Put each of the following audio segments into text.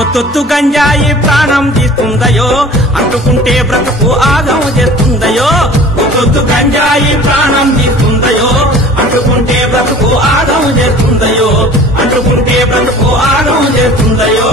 ఒత్తొత్తు గంజాయి ప్రాణం తీస్తుందయో, అంటుకుంటే బ్రతుకు ఆగం చేస్తుందయో. ఒత్తొత్తు గంజాయి ప్రాణం తీస్తుందయో, అంటుకుంటే బ్రతుకు ఆగం చేస్తుందయో, అంటుకుంటే బ్రతుకు ఆగం చేస్తుందయో.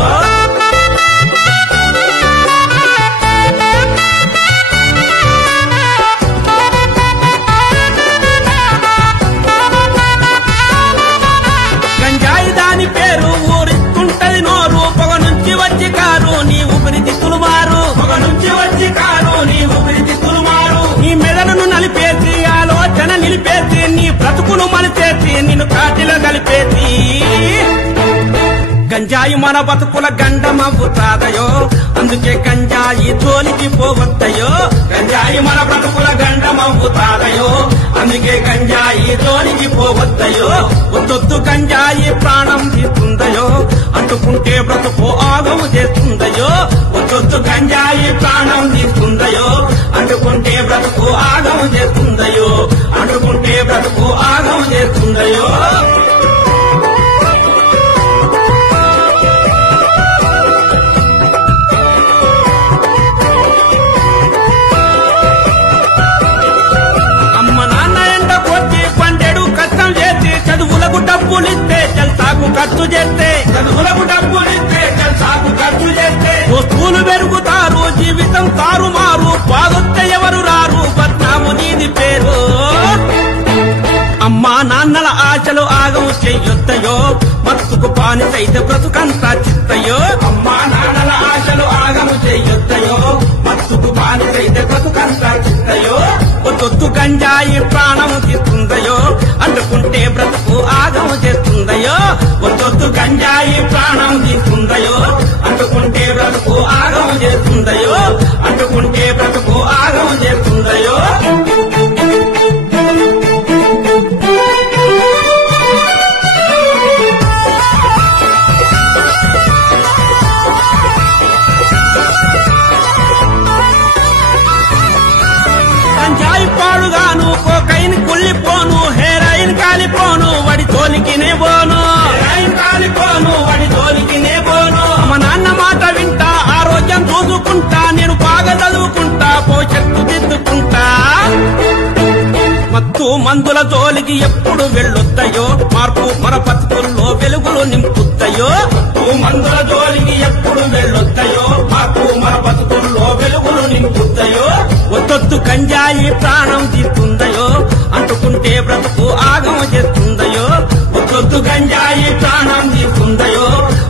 గంజాయి దాని పేరు ఊరిస్తుంటది నోరు, పొగ నుంచి వచ్చి కారు నీ ఊపిరితిత్తులు మారు, పొగ నుంచి వచ్చి కారు నీ ఊపిరితిత్తులు మారు. నీ మెదడును నలిపేసి ఆలోచన నిలిపేసి నీ బ్రతుకును మలిపేసి నిన్ను కాటిలో కలిపేసి. గంజాయి మన బతుకుల గండమవుతాదయో, అందుకే గంజాయి జోలికి పోవద్దయో. గంజాయి మన బ్రతుకుల గండమవుతాదయో, అందుకే గంజాయి జోలికి పోవద్దయో. ఒత్తొత్తు గంజాయి ప్రాణం తీస్తుందయో, అంటుకుంటే బ్రతుకు ఆగం చేస్తుందయో. ఒత్తొత్తు గంజాయి ప్రాణం తీస్తుందయో, అంటుకుంటే బ్రతుకు ఆగం చేస్తుందయో, అంటుకుంటే బ్రతుకు ఆగం చేస్తుందయో. చదువులకు డబ్బులిస్తే జల్సాకు ఖర్చు చేస్తే, చదువులకు డబ్బులిస్తే జల్సాకు ఖర్చు చేస్తే వస్తువులు పెరుగుతారు, జీవితం తారుమారు, బాధొస్తే ఎవరు రారు, బద్నాము నీది పేరు. అమ్మా నాన్నల ఆశలు ఆగం చెయ్యొద్దయో, మత్తుకు బానిసైతే బ్రతుకంతా చిత్తయో. అమ్మా నాన్నల ఆశలు ఆగం చెయ్యొద్దయో, మత్తుకు బానిసైతే బ్రతుకంతా చిత్తయో. ఒత్తొత్తు గంజాయి ప్రాణము తీస్తుందయో, అంటుకుంటే బ్రతుకు ఆగం చేస్తుందయో. ఒత్తొత్తు గంజాయి ప్రాణం తీస్తుందయో, అంటుకుంటే బ్రతుకు ఆగం చేస్తుందయో, అంటుకుంటే బ్రతుకు ఆగం చేస్తుందయో. గంజాయి పాడుగాను, కోకైన్ కుళ్ళిపోను, హెరాయిన్ కాలిపోను, వడి తోలికినే పోను, హెరాయిన్ కాలిపోను, వడి తోలికినే పోను. మా నాన్న మాట వింటా, ఆరోగ్యం చూసుకుంటా, నేను బాగా చదువుకుంటా, భవిష్యత్తు దిద్దుకుంటా. మత్తు మందుల జోలికి ఎప్పుడు వెళ్ళొద్దయో, మార్పు మన బతుకుల్లో వెలుగులు నింపుద్దయో. మత్తు మందుల జోలికి ఎప్పుడు వెళ్ళొద్దయో, మార్పు మన బతుకుల్లో వెలుగులు నింపుద్దయో. ఒత్తొత్తు గంజాయి ప్రాణం తీస్తుందయో, అంటుకుంటే బ్రతుకు ఆగం చేస్తుందయో. ఒత్తొత్తు గంజాయి ప్రాణం తీస్తుందయో,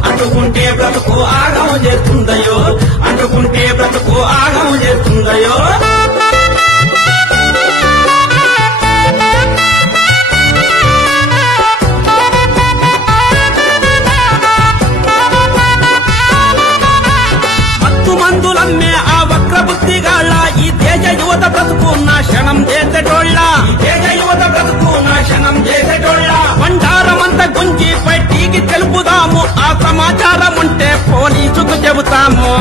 అంటుకుంటే బ్రతుకు ఆగం చేస్తుందయో, అంటుకుంటే బ్రతుకు ఆగం చేస్తుందయో. మందులమ్మే ఆ వక్ర బుద్ధిగాళ్ళ ఈ దేశ యువత బ్రతుకు నాశనం చేసేటోళ్ళ, ఈ దేశ యువత బ్రతుకు నాశనం చేసేటోళ్ళ. బండారమంతా గుంజి బయటికి తెలుపుదాము, ఆ సమాచారం ఉంటే పోలీసుకు చెబుతాము.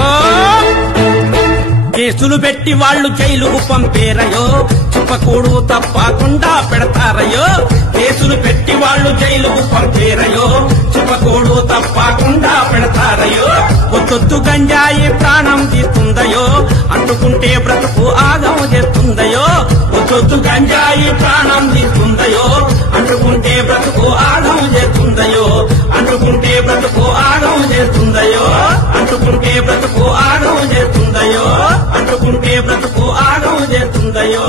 కేసులు పెట్టి వాళ్ళు జైలుకు పంపేరయో, చెప్పకూడు తప్పకుండా పెడతారయో. కేసులు పెట్టి వాళ్ళు జైలుకు పంపేరయో, చెప్పకూడు తప్పకుండా పెడతారయో. ఒత్తొత్తు గంజాయి ప్రాణం తీస్తుందయో, అంటుకుంటే బ్రతుకు ఆగం చేస్తుందయో. ఒత్తొత్తు గంజాయి ప్రాణం తీస్తుందయో, అంటుకుంటే బ్రతుకు ఆగం చేస్తుందయో, అంటుకుంటే బ్రతుకు ఆగం చేస్తుందయో, అంటుకుంటే బ్రతుకు ఆగం చేస్తుందయో, అంటుకుంటే బ్రతుకు ఆగం చేస్తుందయో.